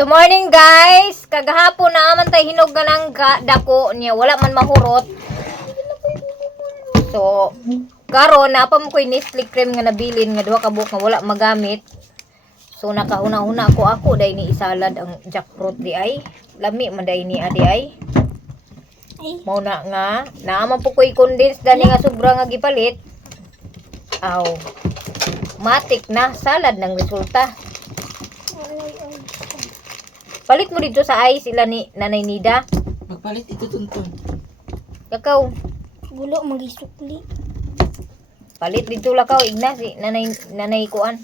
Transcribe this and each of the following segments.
So morning guys, kagahapon na aman tay hinog nga ng dako niya, wala man mahurot. So karon na pa mo koy Nestle cream nga nabilin nga duha ka buok nga wala magamit. So nakahuna-huna ako dai ni isalad ang jackfruit di ay. Lami man dai ni adi ay. Mao na nga naaman po koy condensed dani nga sobra nga gipalit. Aw. Matik na salad ng resulta. Palit mo dito sa ice sila ni Nanay Nida. Magpalit ito tuntun. Kakaw. Gulo magisukli. Palit dito lakaw igna si Nanay Kuan.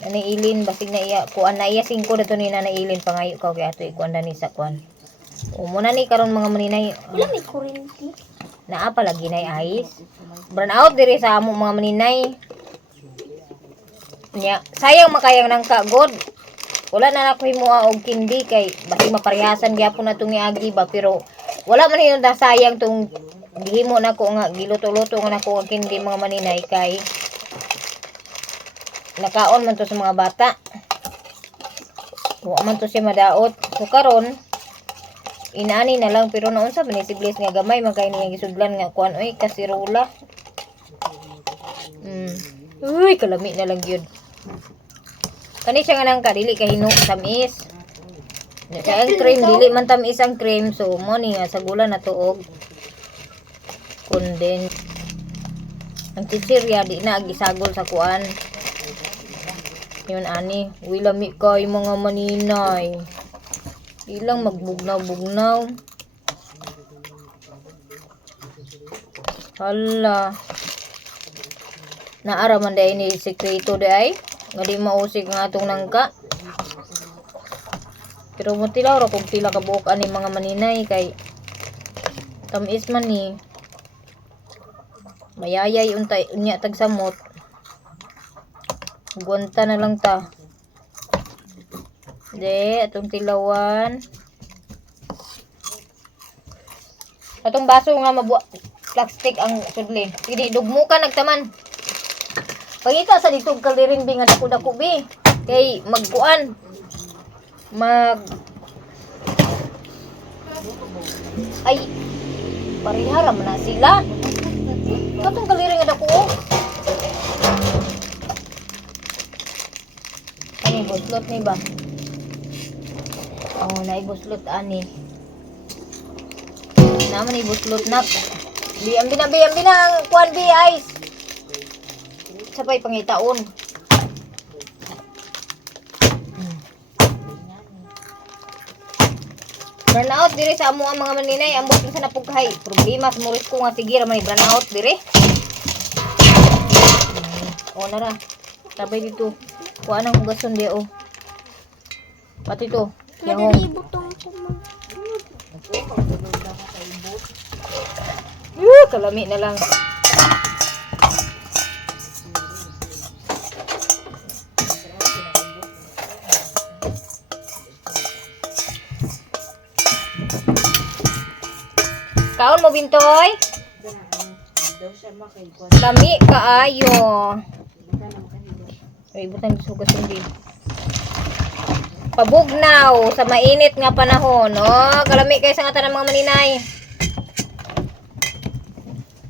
Nanay Ilin basig na iya kuan na iya 5 dito ni Nanay Ilin pangayo ka kay ato ikuan dani sa kuan. Umo na ni karon mga maninay. Wala may kuryente. Naa pa lagi nay ice. Burn out diri sa amo mga maninay. Nya sayang makayang nang kagod. Wala na ako himuha og kindi kay basi maparehasan gyapon na itong iagi ba pero wala man yun na sayang tong gihimo na ko nga giluto-luto nga nako ang kindi mga maninay kay nakaon man to sa mga bata. Wa man to siya madaot. So karon inani na lang pero naon sa binisiblis nga gamay magkay niya gisudlan nga kuan oy kasirola. Uy kalami na lang gyud. Kani siya nga nang kadili kahino tamis. Sa ang cream dili man tamis ang cream so mo ni nga sa gula na tuog. Condense. Ang chichirya di na gisagol sa kuan. Yun ani, uy lami kay mga maninay. Ilang magbugnaw-bugnaw. Hala. Naara man dai ni sekreto dai. Nga di mausig nga atong nangka. Pero mo tilaw ra kung pila ka buok ani mga maninay kay tamis man ni. Mayayay untay unya tagsamot. Guwanta na lang ta. De, atong tilawan. Atong baso nga plastic ang sudlin. Hindi dugmo ka nagtaman. Pangita sa ditog kaliring bi nga dako-dako bi. Kay magkuan. Ay parihara man na sila. Katong kaliring nga dako. Ani buslot ni ba? Oh, na ibuslot ani. Naman ibuslot na. Biyam bina ang kuan bi ice. Sabay pangitaon. Burnout dire sa amo ang mga maninay ambot sa napughay. Problema sa muris ko nga sige ra may burnout dire. O nara. Sabay dito. Kuha nang hugason di o. Pati to. Madali butong ko man. Kalami na lang. Kaon mo bintoy? Kami kaayo. Ay butang sugas hindi. Pabugnaw sa mainit nga panahon, oh. Kalami kay sa ngata ng mga maninay.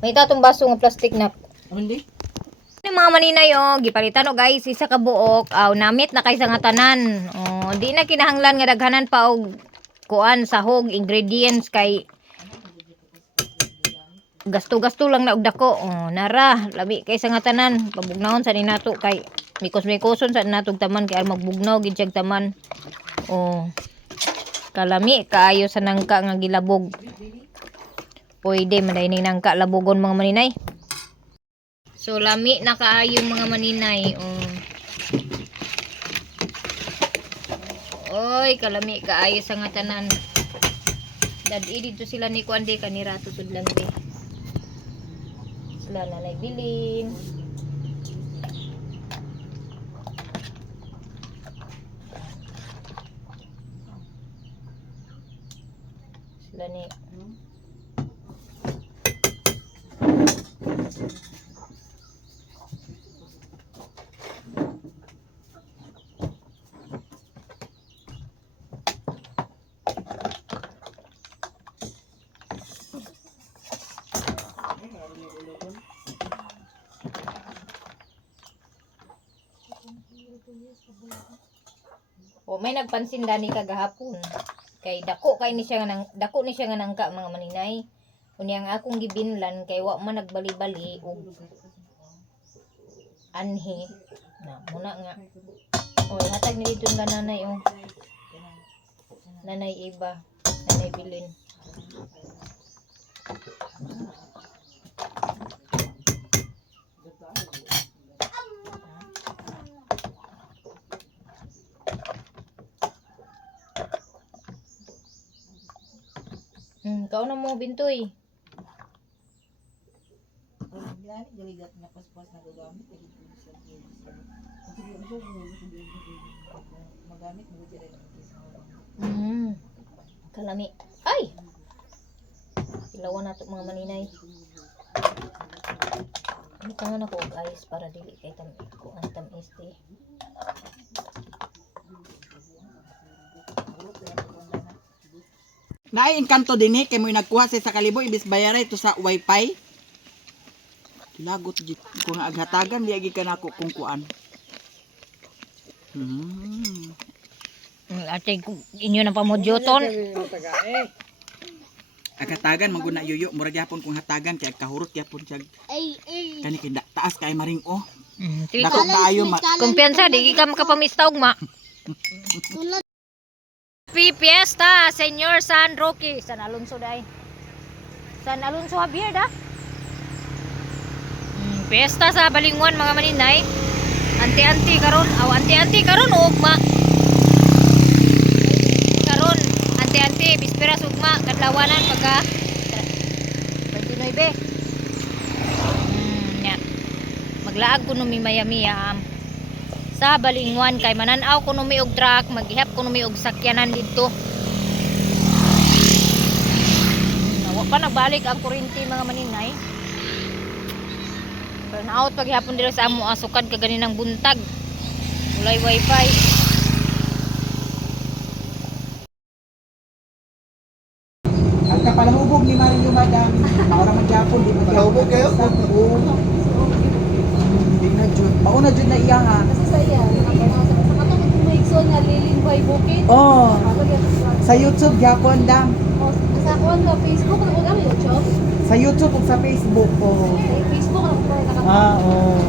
May tatong baso nga plastic na. Hindi. Mga maninay oh, gipalitan oh guys, isa ka buok. Namit na kay sa ngatanan. Oh, di na kinahanglan nga daghanan pa og kuan sahog ingredients kay gasto-gasto lang na og dako. Oh, nara, labi kay sa nga tanan. Pabugnawon sa ni nato kay mikos-mikoson sa natong taman kay magbugnaw gid siya taman. Oh. Kalami kaayo sa nangka nga gilabog. Pwede man dai ning nangka labogon mga maninay. So lami na kaayo mga maninay. Oh. Oy, kalami kaayo sa nga tanan. Dadi dito sila ni kuande kanira tusod lang di. Sila na bilin. Sila ni O may nagpansin dani kagahapon. Kay dako ni siya nga nangka mga maninay. Unya nga akong gibinlan kay wa man nagbali-bali og anhi. Na muna nga. O hatag ni dito nga nanay oh. Nanay Iba, Nanay Bilin. Kau na mo bintoy. Kalami. Ay! Ilawan na ito mga maninay. Ano tangan ako og ice para dili kay ko ang tamis di. Naay engkanto din kay mo nagkuha sa kalibo imbis bayara ito sa wifi. Lagot jud ko nga aghatagan di agi kanako kung kuan. Ate inyo na pamudyoton. Aghatagan maguna yuyo murag gyapon kung hatagan kay kahurot gyapon siya. Kani kay taas kay maring oh. Dako kaayo Kumpiyansa di ka makapamista ugma. Fiesta, Senyor San Roque, San Alonso dai. San Alonso Javier da. Fiesta sa Balingwan mga maninay. Anti-anti karon ugma. Karon anti-anti bisperas ugma kadlawanan pagka 29. Nya. Maglaag kuno mi maya-maya sa Balingwan kay mananaw kuno mi og truck, maghihap kuno mi og sakyanan didto. Wa pa nagbalik ang kuryente mga maninay. Turn out paghihapon diri sa amo asukad ka ganinang buntag. Walay wifi. Ang kapalahubog ni Mario Madam, maura man gyapon di magpalahubog kayo. Di na jud. Mauna jud na iya ha. Kasi sa iya, nakatungod mo ikson nga Lilin Boy Bukid. Oh. Sa YouTube gyapon dam. Sa kuan nga Facebook na ko YouTube. Sa YouTube ug sa Facebook ko. Sa Facebook na ko nakatungod. Oo.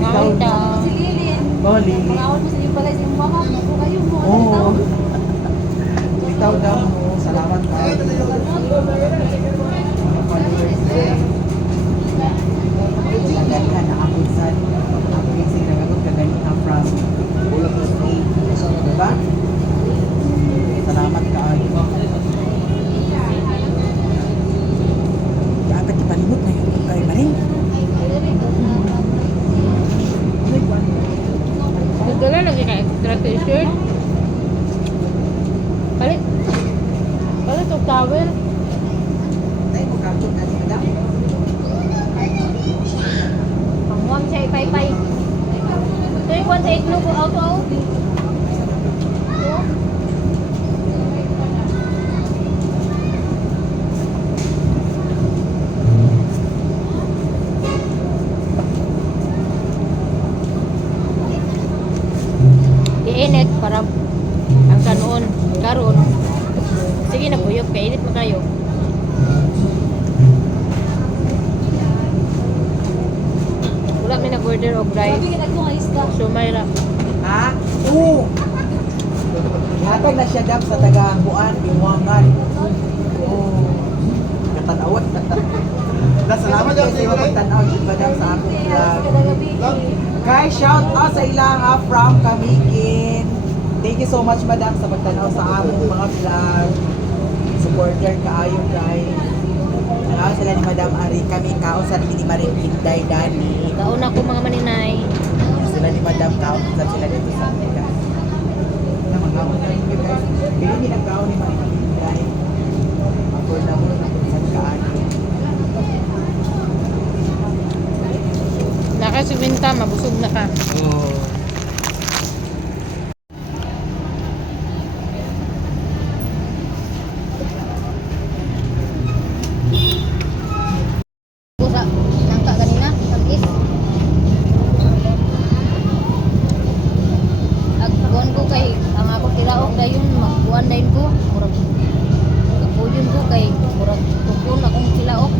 Mga ita. Si Lilin. Oh, Lili. Pangawal mo sa iyo pala sa iyong mama. Ako kayo mo. Oo. Ikaw daw mo. Salamat ka. Kagalihan na ako sa ako yung sinagagot kagalihan from state. Diba? Salamat ka. Dapat ipalimot na yung kay Maring. Dala lagi ka extra t-shirt. Palit. Palit og towel. Tayo mo kapit na niya daw. Pangwang siya ipay-pay. Ito yung kwan sa itlog o auto. Iinit para ang kanon karon. Sige na buyok kay init mo kayo. Wala may nag-order og rice. Sabi ka nagkong isda. So Mayra. Ha? Oo. Hatag na siya dap sa taga-buan, Iwangan. Oo. Katanawan. Salamat kayo sa iyo pagtanaw din ba dap sa akong vlog. Guys, shout out sa ilaha from Kamigin. Thank you so much madam sa pagtanaw sa among mga vlog. Supporter kaayo guys. Nangao sila ni Madam Ari, kami kausan ni Maring Pinday Dani. Kauna ko mga maninay. Sila ni Madam kausan sila dito sa Amerika. Namangawon na rin guys. Bili ni nagkaon ni Maring Pinday. Ako na mo na kung saan kaano. Nakasubinta, mabusog na ka. Oh. Sa nangka ganina, tagis. ko kay ang ako tilaok dayon magkuan dayon ko murag kapudyon ko kay murag tukon akong tilaok.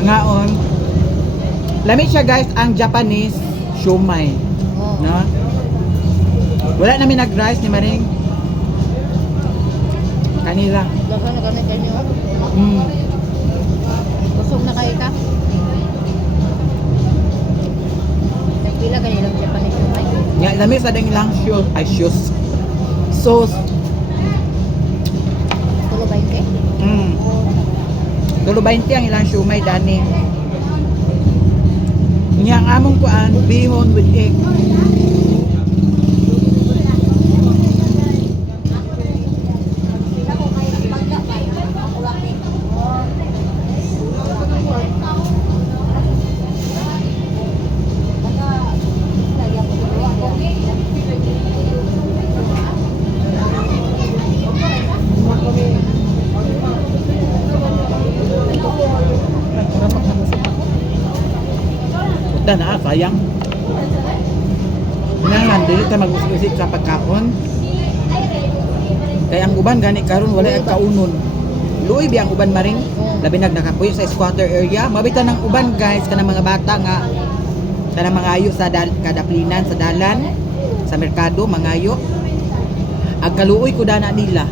Ngaon, lami siya guys ang Japanese siomai. Oh. No? Wala namin nag-rice ni Maring. Kanila. Lasa na kami kanyo. Mm. Busog na kayo ka. Nagpila kanilang Japanese siomai. Nga, lami sa ding lang shoes. Sauce. Tulo 20. Mm. Tulo 20 ang ilang siomay dani. Nga ang among kuan, bihon with egg. Puta na, sayang. Nga, dili ta mag-usik sa pagkaon. Kaya ang uban gani karon wala ang kaunon. Luoy bi ang uban maring. Labi nakapuyo sa squatter area. Mabitan ng uban guys kanang mga bata nga kanang mangayo sa kadaplinan sa dalan, sa merkado mangayo. Ang kaluoy ko dana nila.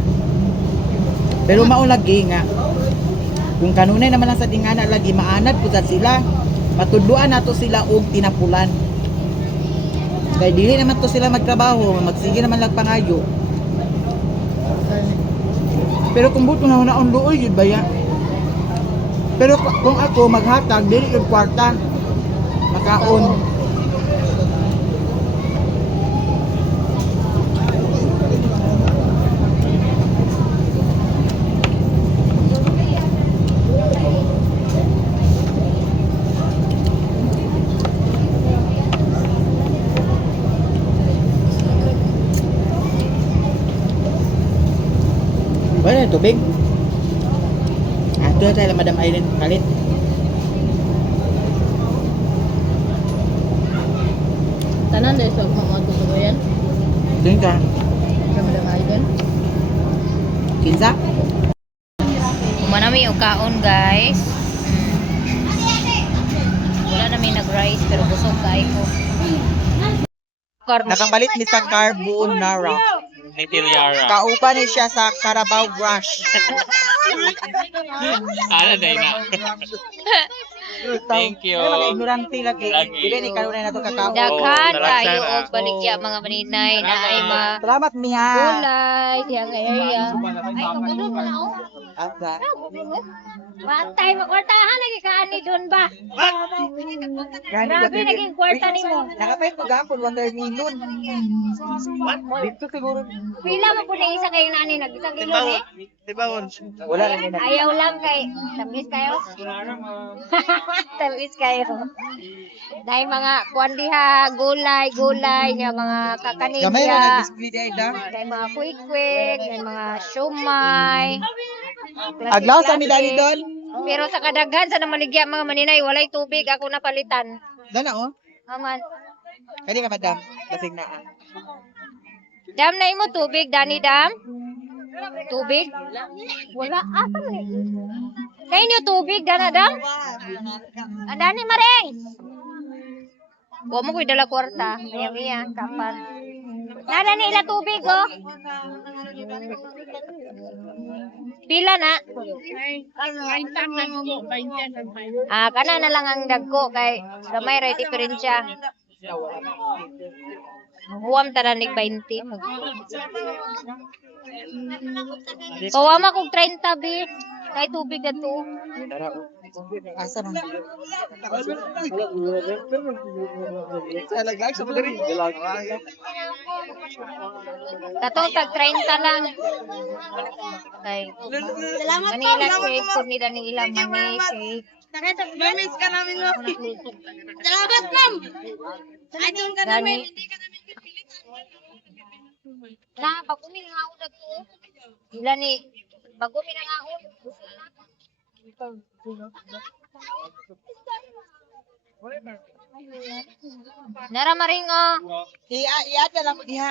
Pero mao lagi nga kung kanunay naman lang sa tingana lagi maanad pud sila. Matudluan nato sila og tinapulan. Kaya dili naman to sila magtrabaho, magsige naman lang pangayo. Pero kung buto na naon luoy yun ba ya? Pero kung ako maghatag, dili yung kwarta. Makaon. Wala na tubig. Ato na tayo Madam Aileen palit. Tanan dahil sa mga tutuloyan. Tingin ka. Sa mga Aiden. Kinsa? Manami og kaon guys. Wala namin nag-rice pero busog kay ko. Nakapalit ni sa carbonara. Kauban ni siya sa Carabao Brush. Ano na na? Thank you. Ay, mga ignorante lagi. Dili ni kanunay nato kakao. Daghan Oo, kayo talaga. og baligya mga maninay na ay Salamat Miha. gulay diha nga area. Asa. Bantay makwartahan lagi ka ani doon ba? Gani Grabe naging kwarta nimo. Nakapait mo gapon watermelon. Dito siguro. Pila mo pud isa kayo nani nag-isang kilo eh. Wala lang yun. Ayaw lang kay tamis kayo. Tamis kayo. Dahil mga kuan diha, gulay nga mga Gamay kakanilya. na nag-display day da. Kay mga quick-quick, kay mga siomay. Aglaw sa mi dali doon. Pero sa kadaghan sa namaligya mga maninay, walay tubig ako napalitan. Dala oh. Aman. Kani ka madam. Basig na. Dam na imo tubig, Dani Dam? Tubig? Wala. Asa man ni? Kay niyo tubig, Dana Dam? Dani Mareng. Wa mo ko'y dala kwarta. Miya, kapan. Nada ni ila tubig, oh. Pila na? Kana na lang ang dagko kay gamay ray diferensya. Huwam taranig 20. Kawama kong 30 bis. Kay tubig na to. Asa man. Katong tag 30 lang. Kay Manila shake po nila ni ilang mani shake. Miss ka namin mo. Salamat, ma'am. Idol ka namin. Na, pag umi nga ako na to. Ila ni, pag umi na nga ako. Nara maringo. Iyan na lang mo diha.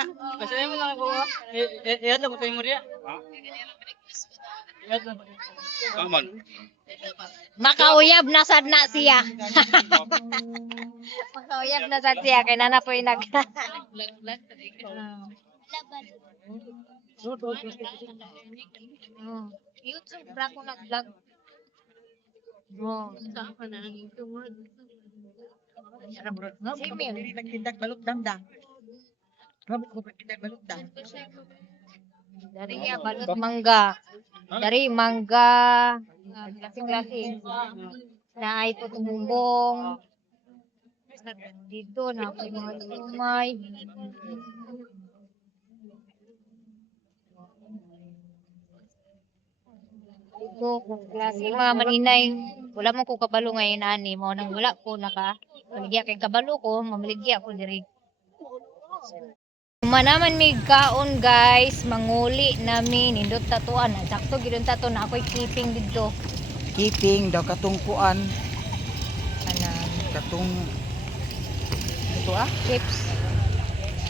Makauyab na sad na siya. Makauyab na sad siya kay nana po inag. YouTube ra ko nag-vlog. Oh. Simil. Nagtindak balot damdang. Rabot ko pagtindak balot dam. Dari ya balot mangga. Dari mangga. Klasik-klasik. Na ay po tumumbong. Dito na po mga lumay. Dito, klase mga maninay. Wala mo ko kabalo ngayon ani mo nang wala ko naka maligya kay kabalo ko, mamaligya ko diri. Manaman mi kaon guys, manguli namin nindot tatuan. Sakto gidon tato na ako'y keeping dito. Keeping daw katungkuan. Kanan Katong ito chips.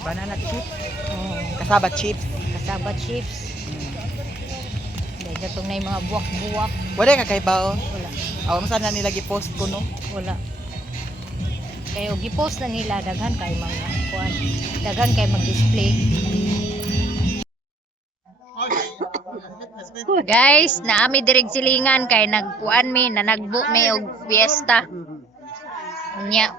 banana chips. Oh, Kasaba chips. kasaba chips. Dahil gatong na yung mga buwak-buwak. Wala ka kay bao. Wala. Awa mo sana nila gi-post ko no. Wala. Kaya gipost na nila daghan kay mga kuan. Daghan kay mag-display. Guys, naami dirig silingan kay nagkuan mi na nagbo may og fiesta. Nya.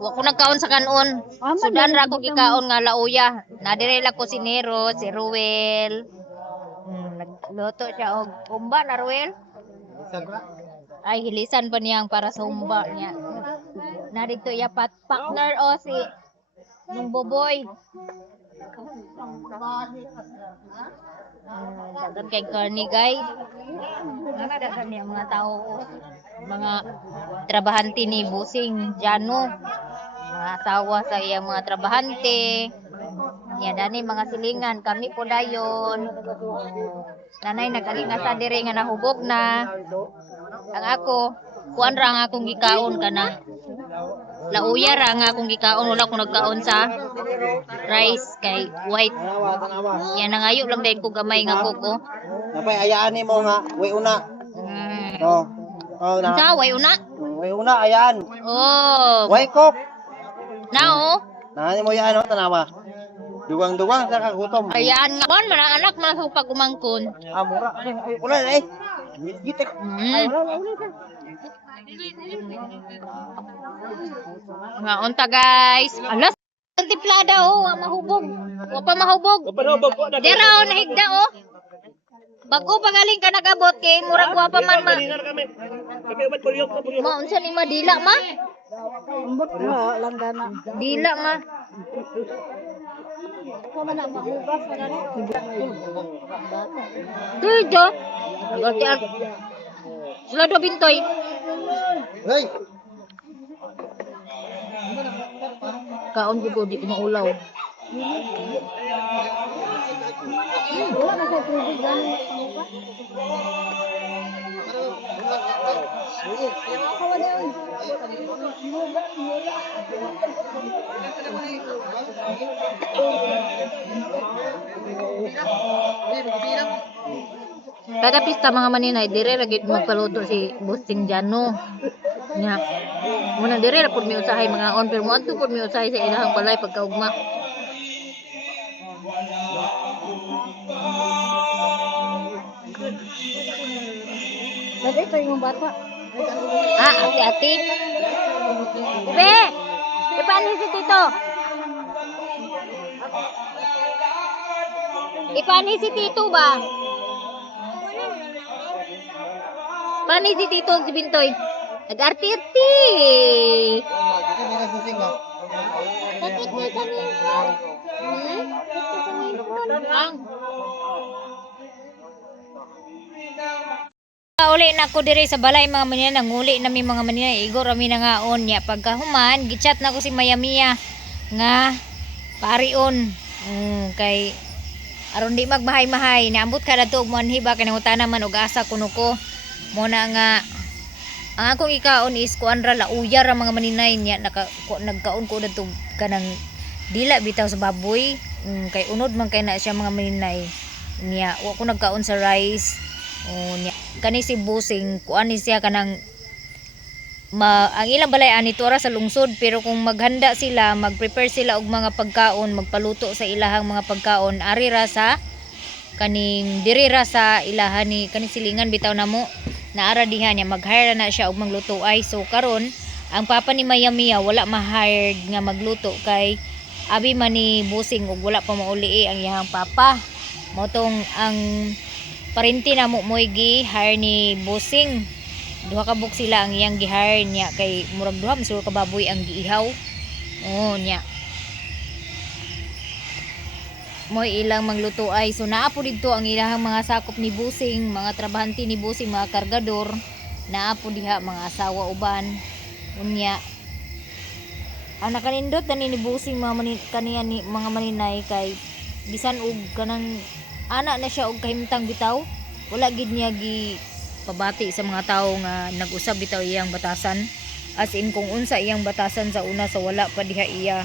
Wa ko nagkaon sa kanon. Sudan ra ko gikaon nga lauya. Nadire la ko si Nero, si Ruel. Nagluto siya og umba na Ruel. Ay hilisan pa niyang para sa umba niya. Narito ya partner o si nung boboy. Dagan kay Carney guys. Dagan niya mga tao, mga trabahante ni Busing Jano. Mga asawa sa iyang mga trabahante. Yan dani mga silingan kami po dayon. Nanay nagalinga sa dire nga nahubog na. Ang ako, kuan ra nga akong gikaon kana. Lauya ra nga akong gikaon, wala akong nagkaon sa rice kay white. Yan nangayo lang din ko gamay nga kuko. Napay ayaan ni mo nga, way una. Oh. Oh na. Sa way una? Way una ayaan. Oh, Way kok. now Nani mo yan oh tanawa. Dugang-dugang sa kagutom. ayaan nga man ang anak man sa pagumangkon. Mura. Una eh. Gitik. Nga unta guys. Alas tiplada oh, mahubog. Wa pa mahubog. Dira oh nahigda oh. Bago pagaling ka nagabot kay murag wa pa man ma. Ma unsa ni madila ma? Dila ma. Tujo. Gatian. Sila do bintoy. Hey. Kaon ko di ko maulaw. Kada pista mga maninay, dire lagi magpaluto si Busting Jano. Nya. Muna dire ra pud mi usahay mga on pero mo adto pud mi usahay sa ilahang balay pagkaugma. Lagay tayo yung bata. Ah, ati-ati. Be! Ipani si Tito. Ipani si Tito ba? Pani si Tito si Bintoy. Nag-arti-arti. Takot mo kanina. Uli na ko diri sa balay mga manina, nanguli nami mga manina, igor rami na nga on ya pagkahuman gichat na ko si Mayamiya nga parion Kay aron di magmahay-mahay, naambot ka na to og manhiba kanang utana man og asa kuno ko. Mo na nga ang akong ikaon is kuan ra lauyar ang mga maninay niya nagkaon ko dito kanang dila bitaw sa baboy. Kay unod man kay na siya mga maninay niya. Wa ko nagkaon sa rice. Niya. Kani si Busing kuan ni siya kanang ang ilang balay ani tora sa lungsod pero kung maghanda sila, mag-prepare sila og mga pagkaon, magpaluto sa ilahang mga pagkaon, ari ra sa kaning diri ra sa ilahan ni kaning silingan bitaw namo naara diha niya mag-hire na siya og magluto ay. So karon ang papa ni Mayamiya wala ma-hired nga magluto kay abi man ni Busing ug wala pa mauli ang iyang papa. Motong ang parente na mo moy gi-hire ni Busing. Duha ka buk sila ang iyang gi-hire niya kay murag duha masuro ka baboy ang giihaw. Niya. Moy ilang magluto ay. So naapo didto ang ilahang mga sakop ni Busing, mga trabahante ni Busing, mga kargador. Naapo diha mga asawa uban. Unya. Ang nakanindot na ni Busing kaniya ni mga maninay kay bisan og kanang ana na siya og kahimtang bitaw. Wala gid niya gi pabati sa mga tao nga nag-usab bitaw iyang batasan. As in kung unsa iyang batasan sa una sa wala pa diha iya.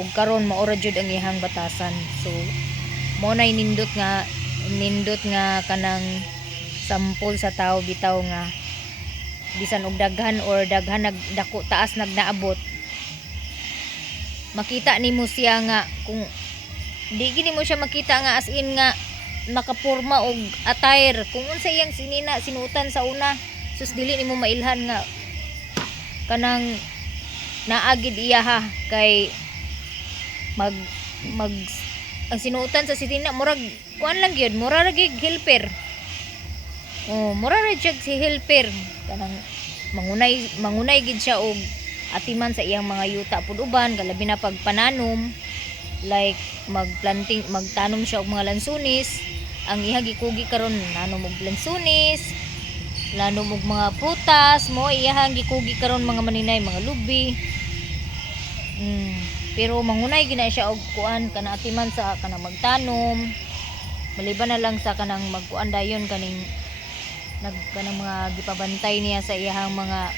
Ug karon maora jud ang iyang batasan. So mo nay nindot nga kanang sampol sa tao bitaw nga bisan og daghan or daghan nagdako taas nagnaabot. Makita nimo siya nga kung di gini mo siya makita nga as in nga nakapurma og attire kung unsa iyang sinutan sa una sus dili nimo mailhan nga kanang naagid iya ha kay mag ang sinutan sa sitina murag kuan lang gyud mura ra gyud helper. Mura ra gyud si helper kanang mangunay gid siya og atiman sa iyang mga yuta pud uban kalabi na pagpananom like magtanom siya og mga lansunis. Ang iha gikugi karon nanom og lansunis, lanom og mga putas, mo iyang gikugi karon mga maninay, mga lubi. Pero mangunay gina siya og kuan kana atiman sa kanang magtanom. Maliban na lang sa kanang magkuan dayon kanang mga gipabantay niya sa iyang mga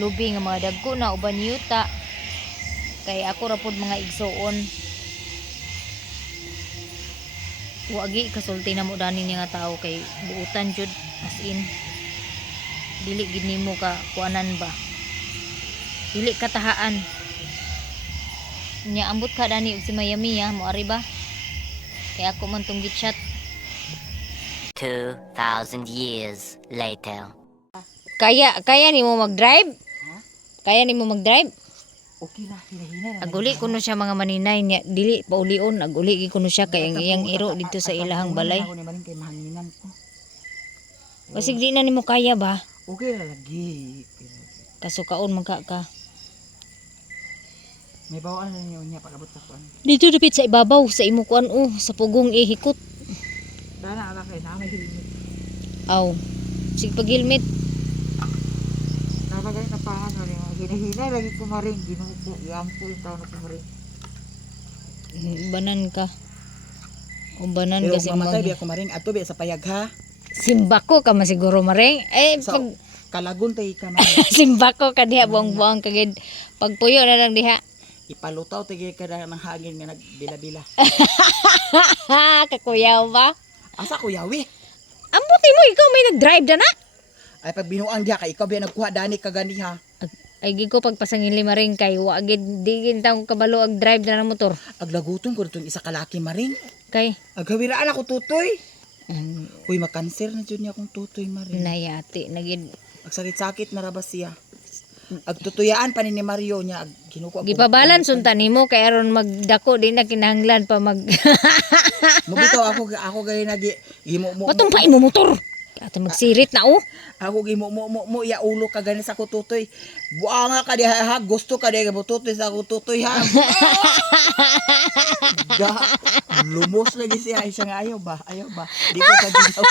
lubi nga mga dagko na uban yuta. Kay ako ra pud mga igsoon. Wagi kasulti na mo dani niya nga tao kay buutan jud as in dili gid nimo ka kuanan ba dili katahaan nya ambot ka dani og si Mayamiya mo ari ba kay ako man tong gitchat. 2,000 years later. Kaya nimo mag-drive? Kaya nimo mag-drive? Okay na, hina-hina na. Aguli kuno siya mga maninay niya dili paulion aguli gi kuno siya kay ang iyang iro dito sa ilahang balay. Ako ni maring kay mahanginan ko. Basig di na nimo kaya ba? Okay na lagi. Kasukaon man ka. May bawaan na niya pag-abot sa kuan. Dito dapit sa ibabaw sa imo kuan sa pugong ihikot. Dana ala kay na may helmet. Aw. Sig pag helmet. Nalagay na pa ano rin. Hina-hina lagi ko maring ginuko. Yampul taon na ko maring. Banan ka. Banan Pero kasi mamatay biya ko maring ato biya sa payag ha. Simbako ka masiguro maring. Sa Pag kalagon tay ka maring. simbako ka diha buang-buang kagid. Pagpuyo na lang diha. Ipalutaw tigay ka na ng hangin nga nagbila-bila. Kakuyaw ba? Asa ko yawi? Ambuti mo ikaw may nag-drive na. Ay pag binuang diha kay ikaw biya nagkuha dani ka gani ha. Ay giko pagpasangin lima ring kay wa gid digin taong kabalo ag drive na ng motor. Aglaguton ko itong isa kalaki maring. Kay Agawiraan ako tutoy. Uy makanser na dyan niya akong tutoy maring. nayati nagid Agsakit-sakit na rabas siya. Agtutuyaan pa ni Mario niya. Ginuko ako. gipabalan sunta nimo kay aron magdako di na kinahanglan pa mag Mubito ako gay nagi gimo mo. matumpay mo motor. Ato magsirit na Ako gimo mo ya ulo ka gani sa ko tutoy. Buanga ka diha ha, gusto ka diha mo tutoy sa ko tutoy ha. Da, lumos lagi siya siya nga ayaw ba? Di ko ka dinaw.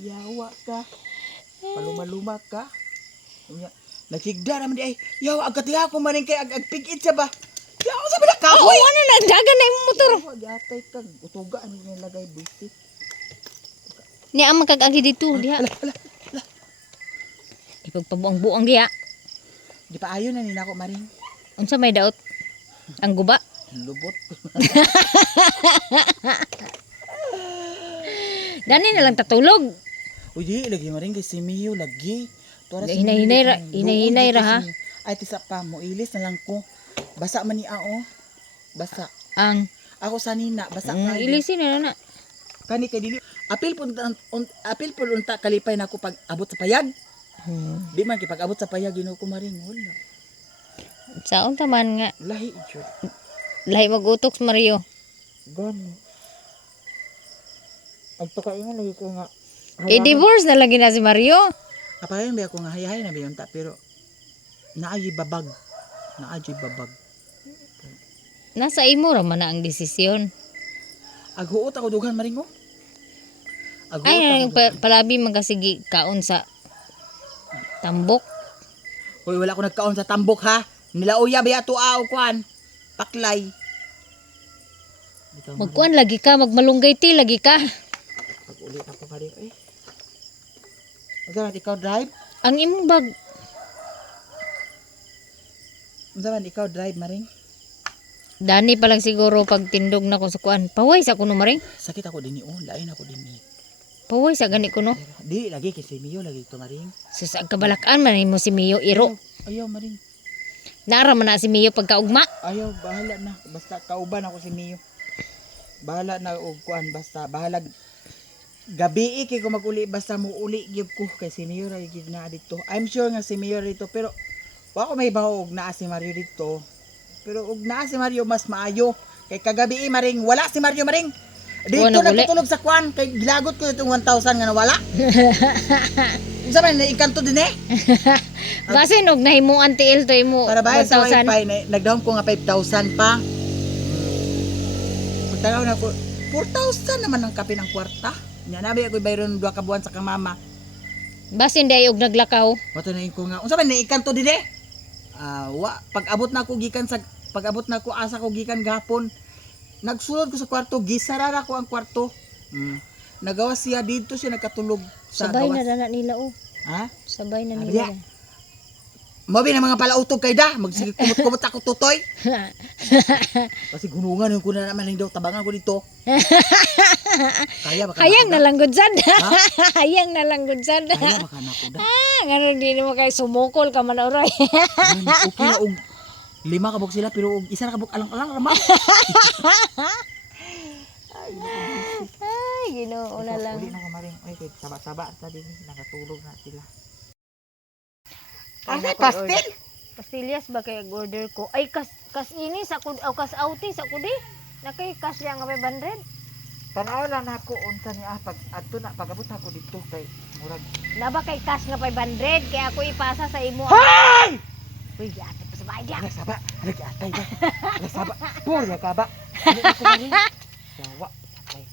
Yawa ka. Paluma-luma ka. Nakigda naman di ay, yawa agkatiha ko maning kay agpigit siya ba? Ya, sa ba kahoy? Ano na dagan na imong motor. Yatay kag utuga ano nilagay bisik. Ni ang magkagagi dito diha. Ipagpabuang-buang diha. Di pa ayo na ni nako maring. Unsa may daot? Ang guba. Lubot. Dani na lang tatulog. Uy, di lagi maring kay si Mio lagi. Tuara si Hinay-hinay Mio, ra- hinay-hinay ra, ha? Ay tisa pa mo ilis na lang ko. Basa man ni ao. Basa. Ang Ako sa nina, basa ka. ilisin na na. Kani kay dili. Apil pud unta kalipay nako pag abot sa payag. Di man kay pag abot sa payag Ginoo ko maring wala. Saon taman nga Lahi jud. lahi mag-utok sa Mario. Gani. Ang pagkaingon lagi ko nga. I-divorce na lagi na si Mario. Apayon ba ako nga hayahay na ba ta pero naaji babag. Naaji babag. Nasa imo ra man na ang desisyon. Aghuot ako dughan maringo. Aghuot Ay ako. palabi magkasigi kaon sa tambok. Hoy wala ko nagkaon sa tambok ha. Nilauya ba ato aw kwan. Paklay. Bitaw, Magkuan lagi ka, magmalunggay ti lagi ka. pag-ulit ako maring eh. Unsa man ikaw drive? Ang imong bag Unsa man ikaw drive maring? Dani pa lang siguro pag tindog na ko sa kuan. Paway sa kuno maring. Sakit ako dinhi oh, lain ako dinhi. Paway sa gani kuno. Di lagi kay si Mio lagi to maring. Sus ang kabalakan man mo si Mio iro. Ayaw maring. Nara man na si Mio pagkaugma. Ayaw bahala na basta kauban ako si Mio. Bahala na og kuan basta bahala gabi kay ko maguli basta mo uli gyud ko kay si Mio ra gyud na dito. I'm sure nga si Mio dito pero wa ko may baho og naa si Mario dito. Pero og naa si Mario mas maayo kay kagabi maring wala si Mario maring. Dito Wala na uli. tutulog sa kuan kay gilagot ko itong 1,000 nga nawala. Unsa man ikanto din eh? Base nog nahimuan ti to imo. Para bayad sa 1,000. wifi, nagdahon ko nga 5,000 pa. Pagtanaw na ko, 4,000 naman ang kape ng kwarta. Nya nabi ako bayron 2 ka buwan sa kamama. Base hindi og naglakaw. Wato na ko nga. Unsa man naikanto din eh? Pag abot na ko gikan sa asa ko gikan gahapon. Nagsulod ko sa kwarto, gisarara ko ang kwarto. Nagawas siya dito siya nagkatulog sa Sabay na gawas. dana nila oh. Ha? Sabay na Abiya. nila. Mabi na mga palautog kay da, magsige kumot-kumot ako tutoy. Kasi gunungan ko na naman daw tabangan ko dito. Kaya baka Hayang na nakuda? lang gud sad. Ha? Hayang na lang gud sad. Kaya baka nakuda. Ngano di mo kay sumukol ka man oray. Okay na og 5 kabuk sila pero og isa na kabuk alang-alang rama. Ay, Ginoo na lang. Uli na kamaring. Ay, kay saba-saba sa din nakatulog na sila. Ay, Ay, naku, pastel. Pastillas ba kay order ko? Ay kas ini sa kud o kas outi sa kudi. Nakay kas yang 500. Tanaw lang nako unsa ni pag adto na pagabot ako dito kay murag. Na ba kay cash nga 500 kay ako ipasa sa imo. Hay! Uy, yata pa sa bahay dia. Ala saba, ala ki atay ba. Ala saba. Pura ka ba? Ano ako maring? Yawa. Ay.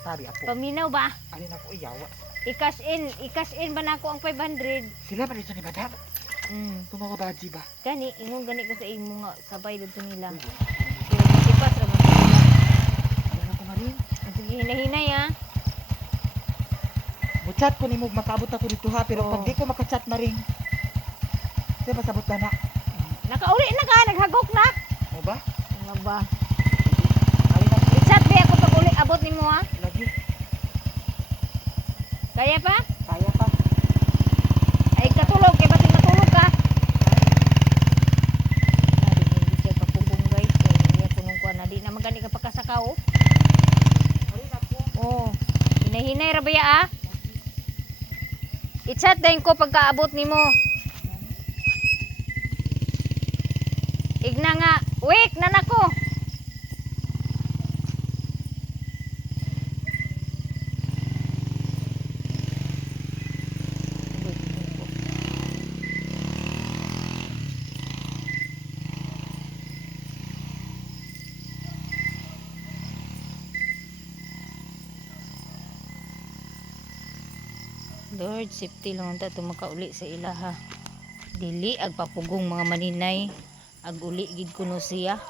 Sabi ako. Paminaw ba? Alin ako yawa. I-cash in ba nako ang 500? Sila ba dito ni Madam? Mga baji ba? Gani, ingon gani ko sa imo nga sabay dito nila. Pero sipas ra man. Ano ko maring? Sige, hinahinay ha. Muchat ko ni mo makaabot ako dito ha pero Oo. pag di ko makachat maring. Sige pasabot na na. Nakauli na ka, naghagok na. Mo ba? Ano ba? Alin ako I-chat ba ako pag uli abot nimo ha? lagi. Kaya pa? Kaya pa. Ay katulog kay batin matulog ka. Sabi hindi siya papugong guys. Kaya kunong kuha na di na magani ka pagkasakaw. Alin ako. Oh, hinahinay ra ba ya ah? I-chat din ko pagkaabot nimo. Igna nga, wait na nako. Lord, safety lang ta makauli sa ilaha. Dili ag papugong mga maninay. aguli gid kuno siya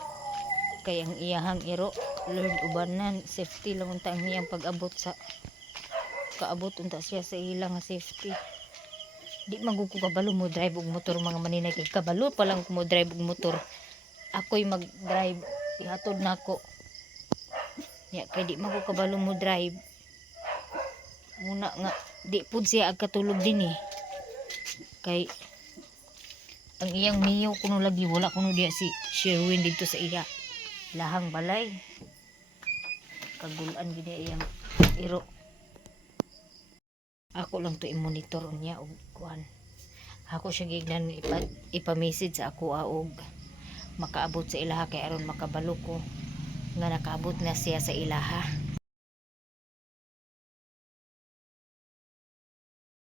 kay ang iyahang iro Lord ubanan safety lang unta ang iyang pag-abot sa kaabot unta siya sa ilang nga safety. Di magud ko kabalo mo drive og motor mga maninay kay kabalo pa lang ko mo drive og motor. Ako'y mag-drive ihatod nako. Ya kay di magud kabalo mo drive. Muna nga di pud siya agkatulog din eh. Kay ang iyang miyo kuno lagi wala kuno diya si Sherwin dito sa iya lahang balay. Kagulan gid iyang iro. Ako lang to i-monitor niya og kuan. Ako siya gignan ipa-message sa ako og makaabot sa ilaha kay aron makabalo ko nga nakaabot na siya sa ilaha.